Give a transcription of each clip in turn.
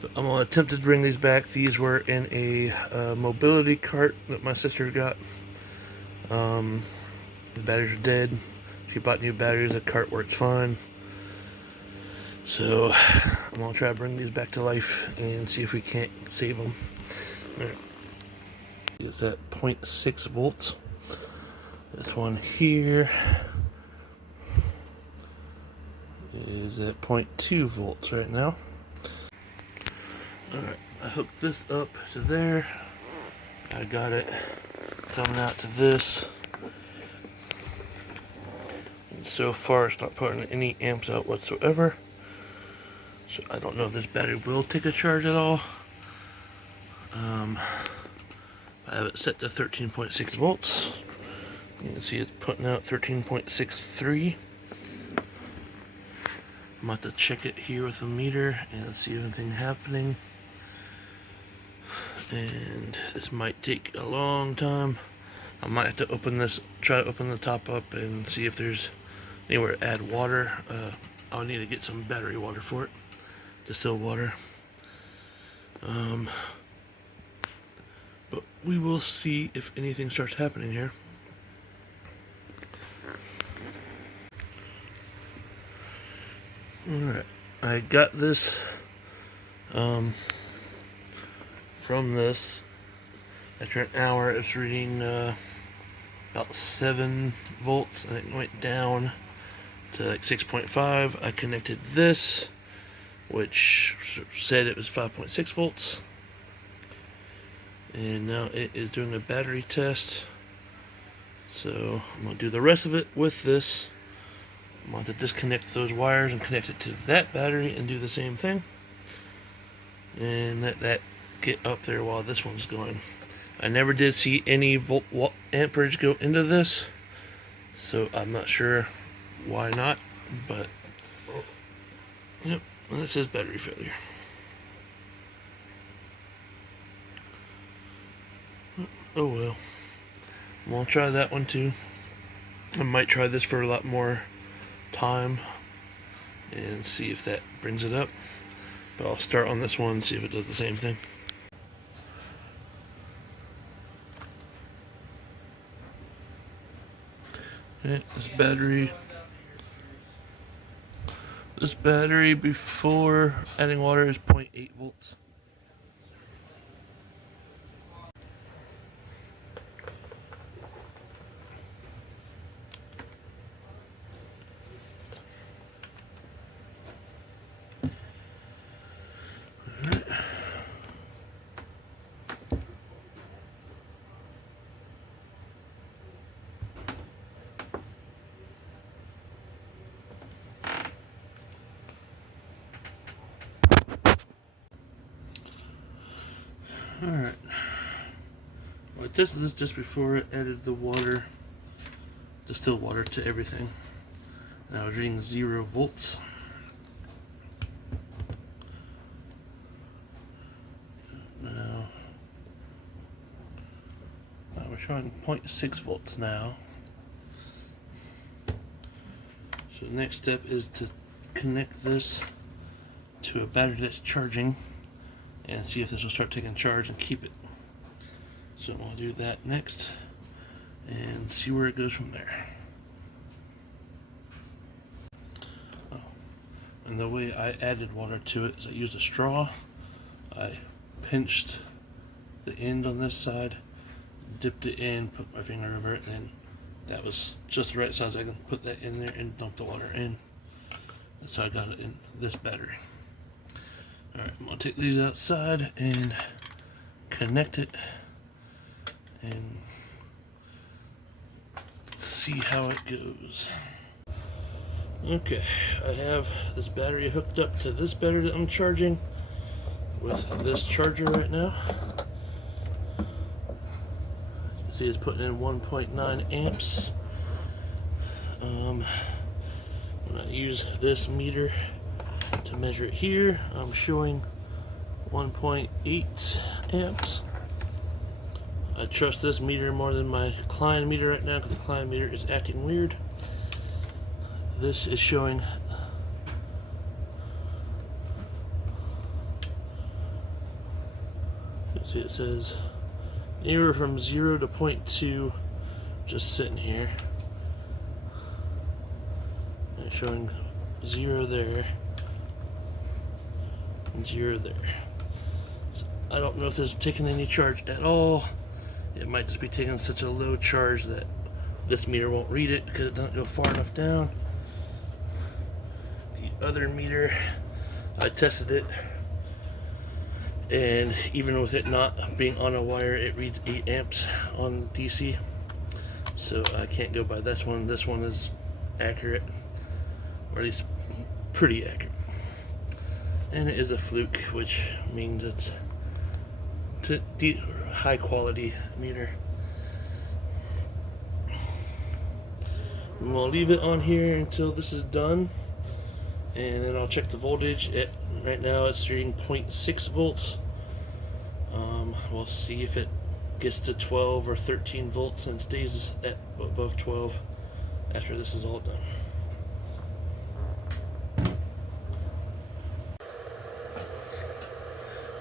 But I'm gonna attempt to bring these back. These were in a mobility cart that my sister got. The batteries are dead. She bought new batteries. The cart works fine. So I'm gonna try to bring these back to life and see if we can't save them. All right. It's at 0.6 volts. This one here is at 0.2 volts right now. Alright, I hooked this up to there. I got it coming out to this. And so far it's not putting any amps out whatsoever. So I don't know if this battery will take a charge at all. I have it set to 13.6 volts. You can see it's putting out 13.63. I'm about to check it here with the meter and see if anything happening. And this might take a long time. I might have to open this, try to open the top up and see if there's anywhere to add water. I'll need to get some battery water for it, distilled water. But we will see if anything starts happening here. Alright, I got this from this. After an hour, it's reading about 7 volts, and it went down to like 6.5. I connected this, which said it was 5.6 volts, and now it is doing a battery test. So I'm going to do the rest of it with this. I'm going to disconnect those wires and connect it to that battery and do the same thing, and let that get up there while this one's going. I never did see any amperage go into this, so I'm not sure why not, but yep, this is battery failure. Oh well. I'm gonna try that one too. I might try this for a lot more time and see if that brings it up, but I'll start on this one and see if it does the same thing. Okay, this battery before adding water is 0.8 volts. Alright. Well, I tested this just before it added the water, distilled water to everything. And I was reading 0 volts. Now we're showing 0.6 volts now. So the next step is to connect this to a battery that's charging and see if this will start taking charge and keep it. So I'll do that next and see where it goes from there. Oh, and the way I added water to it is I used a straw. I pinched the end on this side, dipped it in, put my finger over it, and that was just the right size. I can put that in there and dump the water in. That's how I got it in this battery. Alright, I'm going to take these outside and connect it and see how it goes. Okay, I have this battery hooked up to this battery that I'm charging with this charger right now. You can see it's putting in 1.9 amps. When I use this meter to measure it here, I'm showing 1.8 amps. I trust this meter more than my Klein meter right now because the Klein meter is acting weird. This is showing See, it says anywhere from 0 to 0.2, just sitting here. And showing 0 there and 0 there. So I don't know if this is taking any charge at all. It might just be taking such a low charge that this meter won't read it because it doesn't go far enough down. The other meter, I tested it, and even with it not being on a wire, it reads 8 amps on DC. So I can't go by this one. This one is accurate, or at least pretty accurate. And it is a fluke, which means it's a high quality meter. And we'll leave it on here until this is done, and then I'll check the voltage. Right now it's reading 0.6 volts. We'll see if it gets to 12 or 13 volts and stays at above 12 after this is all done.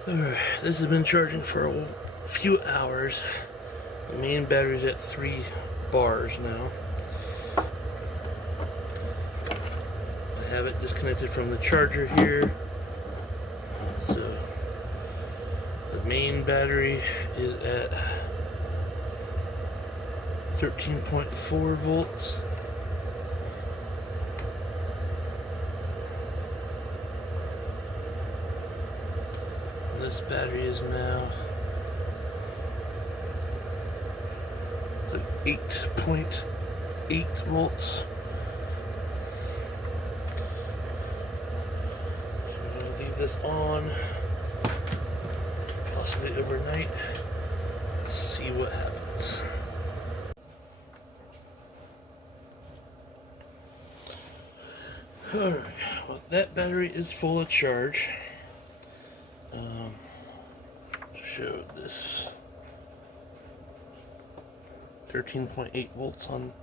Alright, this has been charging for a few hours. The main battery's at 3 bars now. I have it disconnected from the charger here. So the main battery is at 13.4 volts. And this battery is now 8.8 volts. This on possibly overnight, see what happens. Alright, well, that battery is full of charge. Show this 13.8 volts on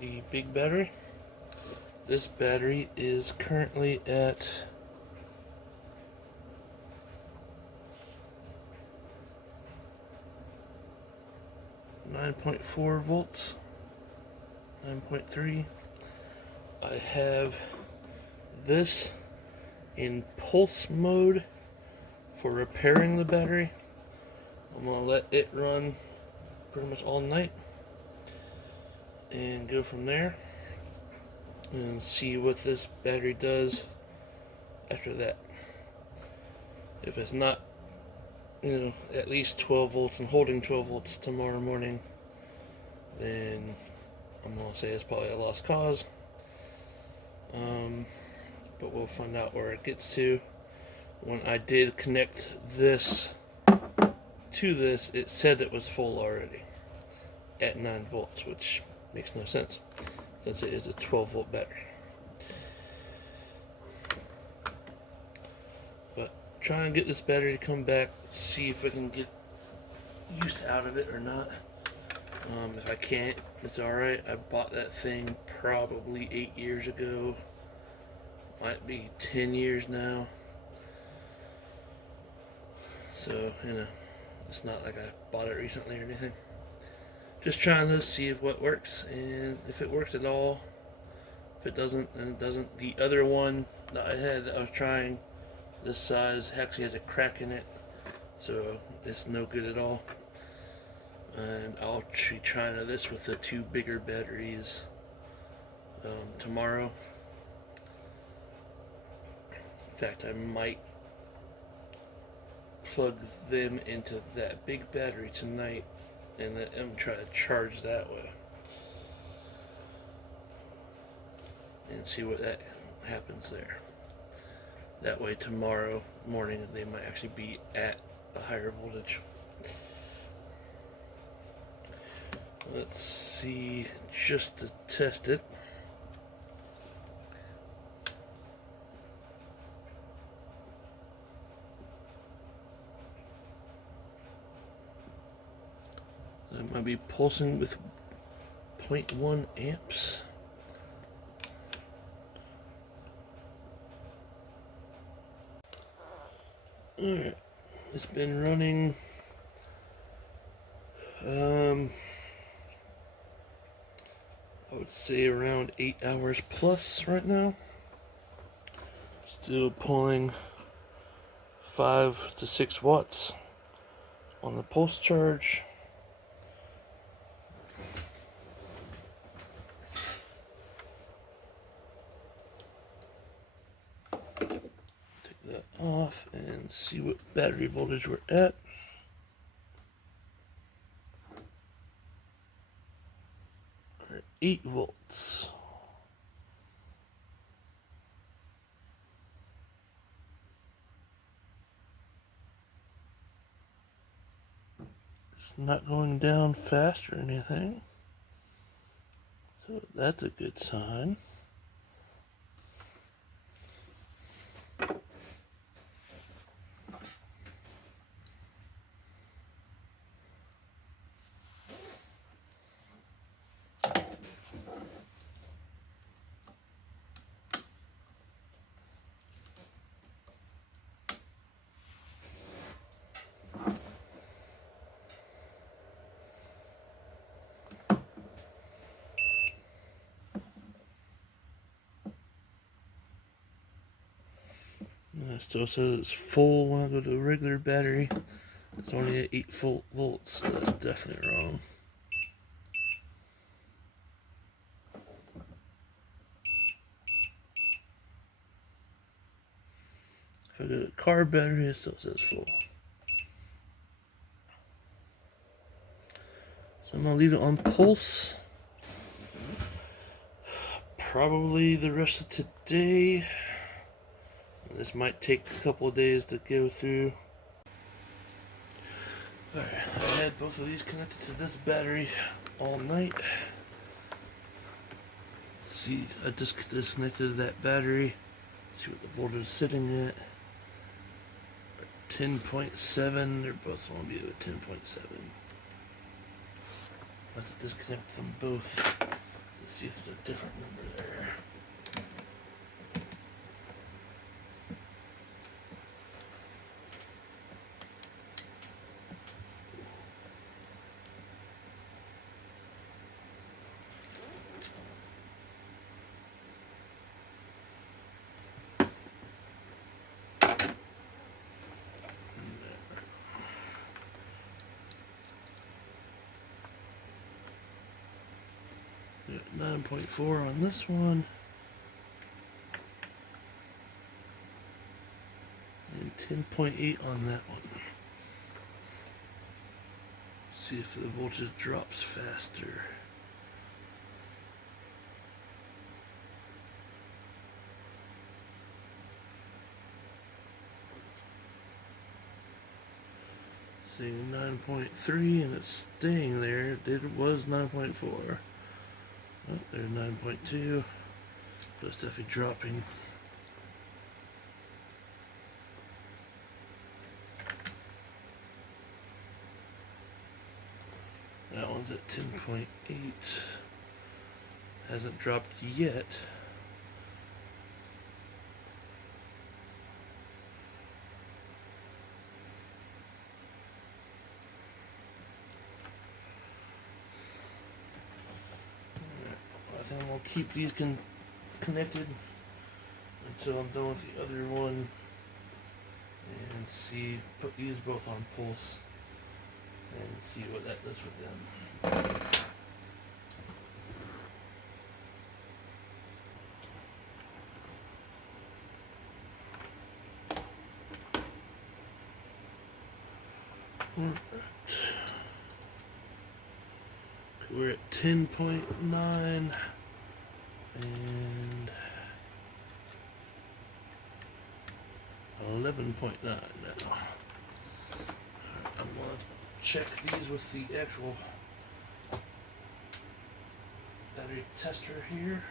the big battery. This battery is currently at 9.4 volts, 9.3. I have this in pulse mode for repairing the battery. I'm going to let it run pretty much all night and go from there and see what this battery does after that. If it's not, at least 12 volts and holding 12 volts tomorrow morning, then I'm going to say it's probably a lost cause. But we'll find out where it gets to. When I did connect this to this, it said it was full already at 9 volts, which makes no sense since it is a 12 volt battery. But trying to get this battery to come back, see if I can get use out of it or not. If I can't, it's alright. I bought that thing probably 8 years ago. Might be 10 years now. So, it's not like I bought it recently or anything. Just trying to see what works, and if it works at all. If it doesn't, then it doesn't. The other one that I had that I was trying, this size, actually has a crack in it, so it's no good at all. And I'll be trying this with the 2 bigger batteries tomorrow. In fact, I might plug them into that big battery tonight and then try to charge that way and see what that happens there. That way tomorrow morning they might actually be at a higher voltage. Let's see, just to test it. So it might be pulsing with 0.1 amps. Alright, It's been running I would say around 8 hours plus right now. Still pulling 5 to 6 watts on the pulse charge. Take that off and see what battery voltage we're at. 8 volts. It's not going down fast or anything, so that's a good sign. It still says it's full when I go to a regular battery. It's only at 8 volts, so that's definitely wrong. If I go to car battery, it still says full. So I'm gonna leave it on pulse. Probably the rest of today. This might take a couple of days to go through. Alright, I had both of these connected to this battery all night. See, I just disconnected that battery. See what the voltage is sitting at. 10.7, they're both on me at 10.7. I have to disconnect them both to see if there's a different number there. Got 9.4 on this one. And 10.8 on that one. See if the voltage drops faster. Seeing 9.3 and it's staying there. It was 9.4. Oh, there's 9.2. But it's definitely dropping. That one's at 10.8. Hasn't dropped yet. I think I'm gonna keep these connected until I'm done with the other one, and see, put these both on pulse and see what that does for them. Alright. We're at 10.9 and 11.9 now. I'm gonna check these with the actual battery tester here.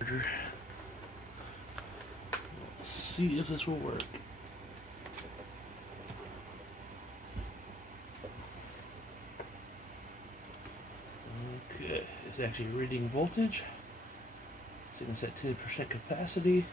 Let's see if this will work. Okay, it's actually reading voltage. So it's at 10% capacity.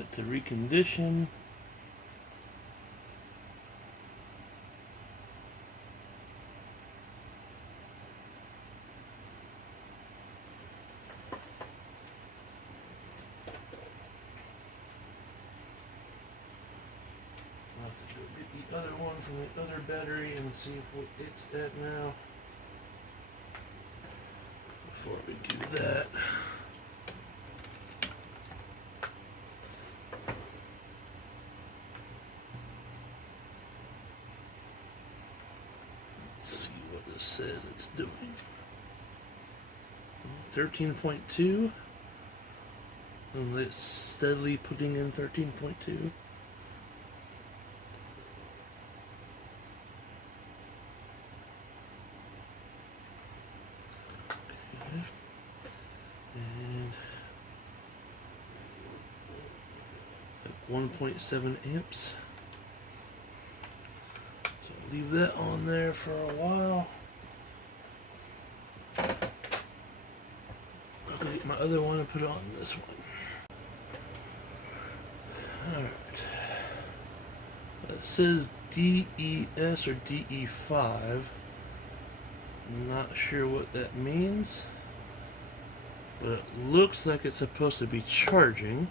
it to recondition. I'll have to go get the other one from the other battery and see what it's at now before we do that. Let's see what this says it's doing. 13.2, and it's steadily putting in 13.2. And 1.7 amps. So I'll leave that on there for a while. I'll go get my other one and put it on this one. Alright. It says DES or DE5. Not sure what that means, but it looks like it's supposed to be charging.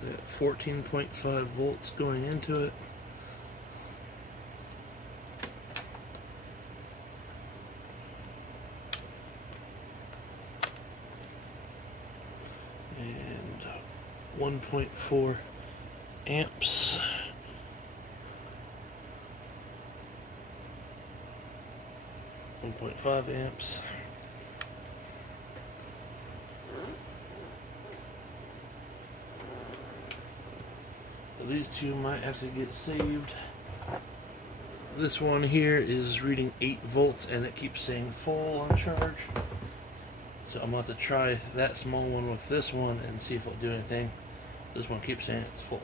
So 14.5 volts going into it. And 1.4 amps. .5 amps. So these two might actually get saved. This one here is reading 8 volts and it keeps saying full on charge. So I'm going to have to try that small one with this one and see if it'll do anything. This one keeps saying it's full.